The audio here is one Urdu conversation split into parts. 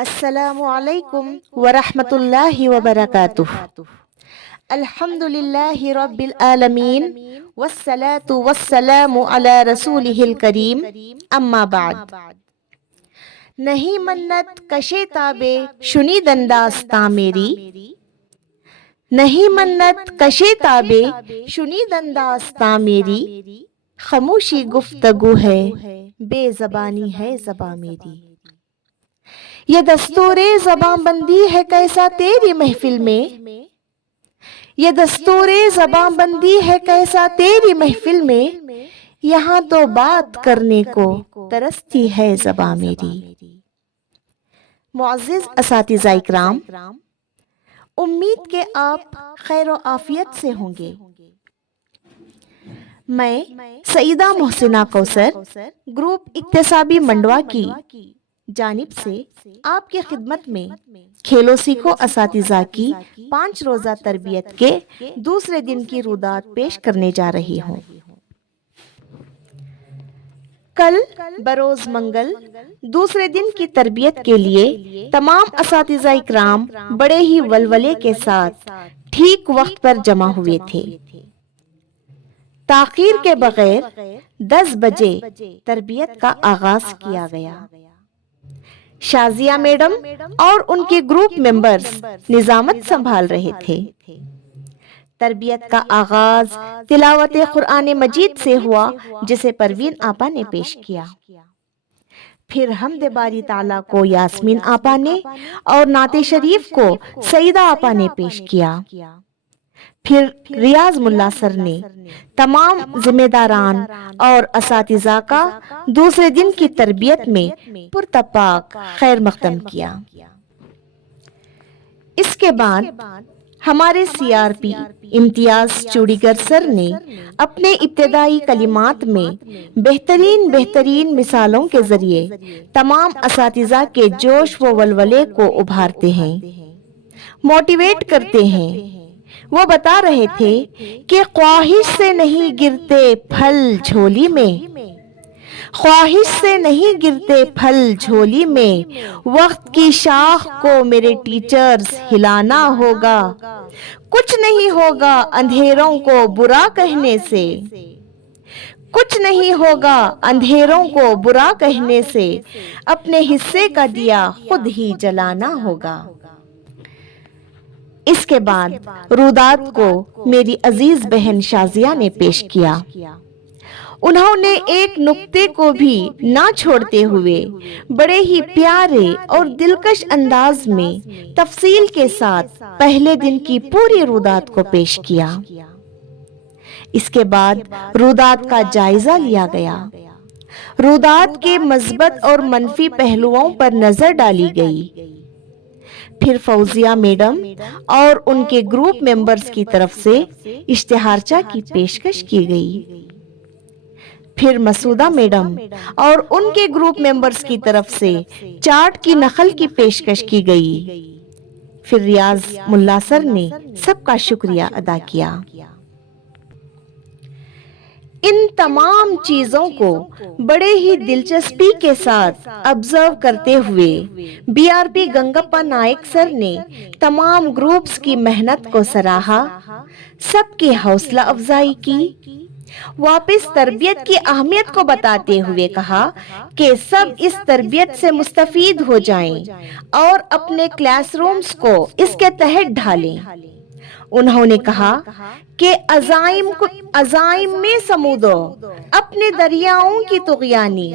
السلام علیکم ورحمۃ اللہ وبرکاتہ۔ الحمد للہ رب العالمین والصلاة والسلام علی رسولہ الکریم، اما بعد۔ نہیں منت کشے تابے شنید انداستاں میری، نہیں منت کشے تابے شنید انداستاں میری، خاموشی گفتگو ہے بے زبانی ہے زباں میری۔ یہ دستور زباں بندی ہے کیسا تیری محفل میں، یہ دستور زباں بندی ہے کیسا تیری محفل میں، یہاں تو بات کرنے کو ترستی ہے زباں میری۔ معزز اساتذہ اکرام، امید کہ آپ خیر و عافیت سے ہوں گے۔ میں سیدہ محسنہ کوثر، گروپ اکتسابی منڈوا کی جانب سے آپ کی خدمت میں کھیلو سیکھو اساتذہ کی 5 روزہ تربیت کے دوسرے دن کی رودات پیش کرنے جا رہی ہوں۔ کل بروز منگل دوسرے دن کی تربیت کے لیے تمام اساتذہ اکرام بڑے ہی ولولے کے ساتھ ٹھیک وقت پر جمع ہوئے تھے۔ تاخیر کے بغیر 10 بجے تربیت کا آغاز کیا گیا۔ شازیہ میڈم اور ان کے گروپ ممبرز نظامت سنبھال رہے تھے۔ تربیت کا آغاز تلاوت قرآن مجید سے ہوا، جسے پروین آپا نے پیش کیا۔ پھر حمد باری تعالیٰ کو یاسمین آپا نے اور نعت شریف کو سیدہ آپا نے پیش کیا۔ پھر ریاض ملا سر نے تمام ذمہ داران اور اساتذہ کا دوسرے دن کی تربیت میں پرتپاک خیر مقدم کیا۔ اس کے بعد ہمارے سی آر پی امتیاز چوڑیگر سر نے اپنے ابتدائی کلمات میں بہترین مثالوں کے ذریعے تمام اساتذہ کے جوش و ولولے کو ابھارتے ہیں، موٹیویٹ کرتے ہیں۔ وہ بتا رہے تھے کہ خواہش سے نہیں گرتے پھل جھولی میں، خواہش سے نہیں گرتے پھل جھولی میں، وقت کی شاخ کو میرے ٹیچرز ہلانا ہوگا، کچھ نہیں ہوگا اندھیروں کو برا کہنے سے، کچھ نہیں ہوگا اندھیروں کو برا کہنے سے، اپنے حصے کا دیا خود ہی جلانا ہوگا۔ اس کے بعد رودات کو میری عزیز بہن شازیہ نے پیش کیا۔ انہوں نے ایک نقطے کو بھی نہ چھوڑتے ہوئے بڑے ہی پیارے اور دلکش انداز میں تفصیل کے ساتھ پہلے دن کی پوری رودات کو پیش کیا۔ اس کے بعد رودات کا جائزہ لیا گیا، رودات کے مثبت اور منفی پہلوؤں پر نظر ڈالی گئی۔ پھر فوزیہ میڈم اور ان کے گروپ ممبرز کی طرف سے اشتہارچہ کی پیشکش کی گئی۔ پھر مسعودہ میڈم اور ان کے گروپ ممبرز کی طرف سے چارٹ کی نقل کی پیشکش کی گئی۔ پھر ریاض ملا سر نے سب کا شکریہ ادا کیا۔ ان تمام چیزوں کو بڑے ہی دلچسپی کے ساتھ آبزرو کرتے ہوئے بی آر پی گنگپا نائک سر نے تمام گروپس کی محنت کو سراہا، سب کی حوصلہ افزائی کی، واپس تربیت کی اہمیت کو بتاتے ہوئے کہا کہ سب اس تربیت سے مستفید ہو جائیں اور اپنے کلاس رومز کو اس کے تحت ڈھالیں۔ انہوں نے کہا کہ عزائم میں سمودو اپنے دریاؤں کی طغیانی،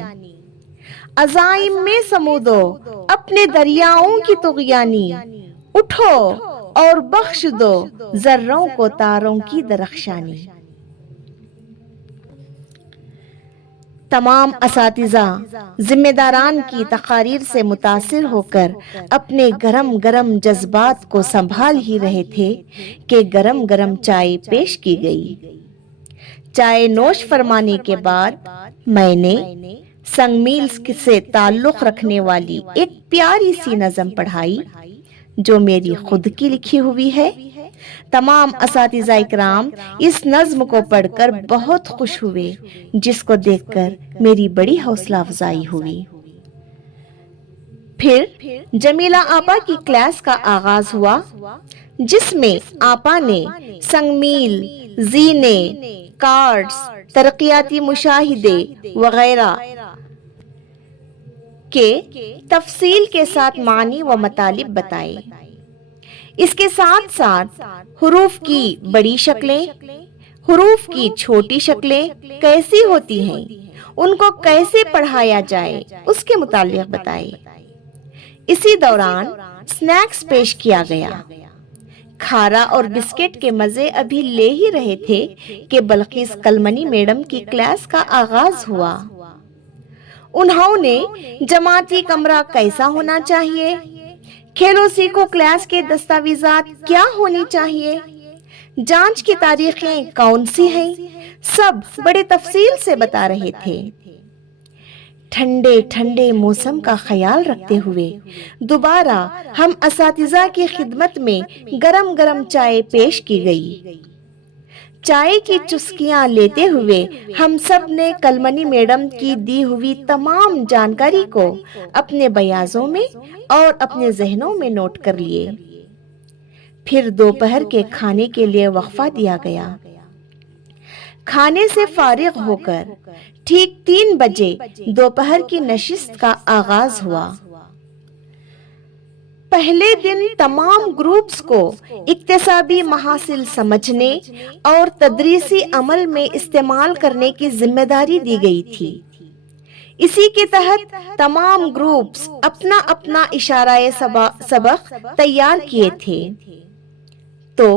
عزائم میں سمودو اپنے دریاؤں کی طغیانی، اٹھو اور بخش دو ذروں کو تاروں کی درخشانی۔ تمام اساتذہ ذمہ داران کی تقاریر سے متاثر ہو کر اپنے گرم گرم جذبات کو سنبھال ہی رہے تھے کہ گرم گرم چائے پیش کی گئی۔ چائے نوش فرمانے کے بعد میں نے سنگ میلز سے تعلق رکھنے والی ایک پیاری سی نظم پڑھائی جو میری خود کی لکھی ہوئی ہے۔ تمام اساتذہ اکرام اس نظم کو پڑھ کر بہت خوش ہوئے، جس کو دیکھ کر میری بڑی حوصلہ افزائی ہوئی۔ پھر جمیلہ آپا کی کلاس کا آغاز ہوا، جس میں آپا نے سنگ میل، زینے، کارڈز، ترقیاتی مشاہدے وغیرہ کے تفصیل کے ساتھ معنی و مطالب بتائے۔ اس کے ساتھ ساتھ حروف کی بڑی شکلیں، حروف کی چھوٹی شکلیں کیسی ہوتی ہیں، ان کو کیسے پڑھایا جائے، اس کے متعلق بتائے۔ اسی دوران سنیکس پیش کیا گیا۔ کھارا اور بسکٹ کے مزے ابھی لے ہی رہے تھے کہ بلقیس کلمنی میڈم کی کلاس کا آغاز ہوا۔ انہوں نے جماعتی کمرہ کیسا ہونا چاہیے، کھیلو سیکھو کلاس کے دستاویزات کیا ہونی چاہیے، جانچ کی تاریخیں کون سی ہیں، سب بڑے تفصیل سے بتا رہے تھے۔ ٹھنڈے ٹھنڈے موسم کا خیال رکھتے ہوئے دوبارہ ہم اساتذہ کی خدمت میں گرم گرم چائے پیش کی گئی۔ چائے کی چسکیاں لیتے ہوئے ہم سب نے کلمنی میڈم کی دی ہوئی تمام جانکاری کو اپنے بیاضوں میں اور اپنے ذہنوں میں نوٹ کر لیے۔ پھر دوپہر کے کھانے کے لیے وقفہ دیا گیا۔ کھانے سے فارغ ہو کر ٹھیک 3 بجے دوپہر کی نشست کا آغاز ہوا۔ پہلے دن تمام گروپس کو اکتسابی محاصل سمجھنے اور تدریسی عمل میں استعمال کرنے کی ذمہ داری دی گئی تھی۔ اسی کے تحت تمام گروپس اپنا اپنا اشارہ سبق تیار کیے تھے۔ تو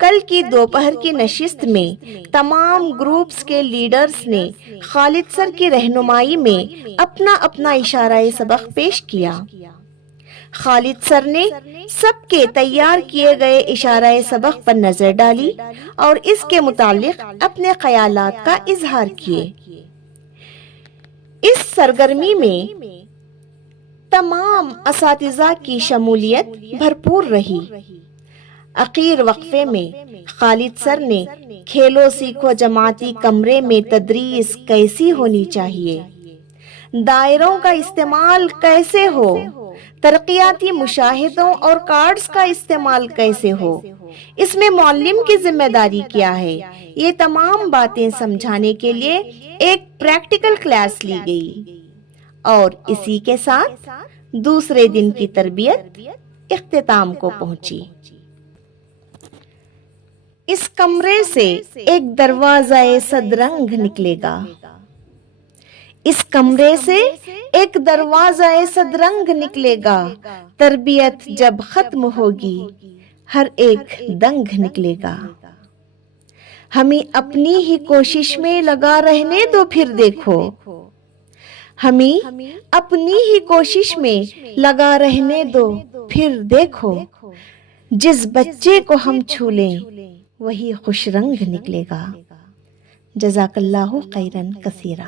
کل کی دوپہر کی نشست میں تمام گروپس کے لیڈرز نے خالد سر کی رہنمائی میں اپنا اپنا اشارہ سبق پیش کیا۔ خالد سر نے سب کے تیار کیے گئے اشارہ سبق پر نظر ڈالی اور اس کے متعلق اپنے خیالات کا اظہار کیے۔ اس سرگرمی میں تمام اساتذہ کی شمولیت بھرپور رہی۔ اخیر وقفے میں خالد سر نے کھیلو سیکھو جماعتی کمرے میں تدریس کیسی ہونی چاہیے، دائروں کا استعمال کیسے ہو، ترقیاتی مشاہدوں اور کارڈز کا استعمال کیسے ہو، اس میں معلم کی ذمہ داری کیا ہے، یہ تمام باتیں سمجھانے کے لیے ایک پریکٹیکل کلاس لی گئی۔ اور اسی کے ساتھ دوسرے دن کی تربیت اختتام کو پہنچی۔ اس کمرے سے ایک دروازہ صدرنگ نکلے گا، اس کمرے سے ایک دروازہ صدرنگ نکلے گا، تربیت جب ختم ہوگی ہر ایک دنگ نکلے گا۔ ہمیں اپنی ہی کوشش میں لگا رہنے دو، پھر دیکھو، ہمیں اپنی ہی کوشش میں لگا رہنے دو، پھر دیکھو، جس بچے کو ہم چھو لیں وہی خوش رنگ نکلے گا۔ جزاک اللہ خیرن کثیرا۔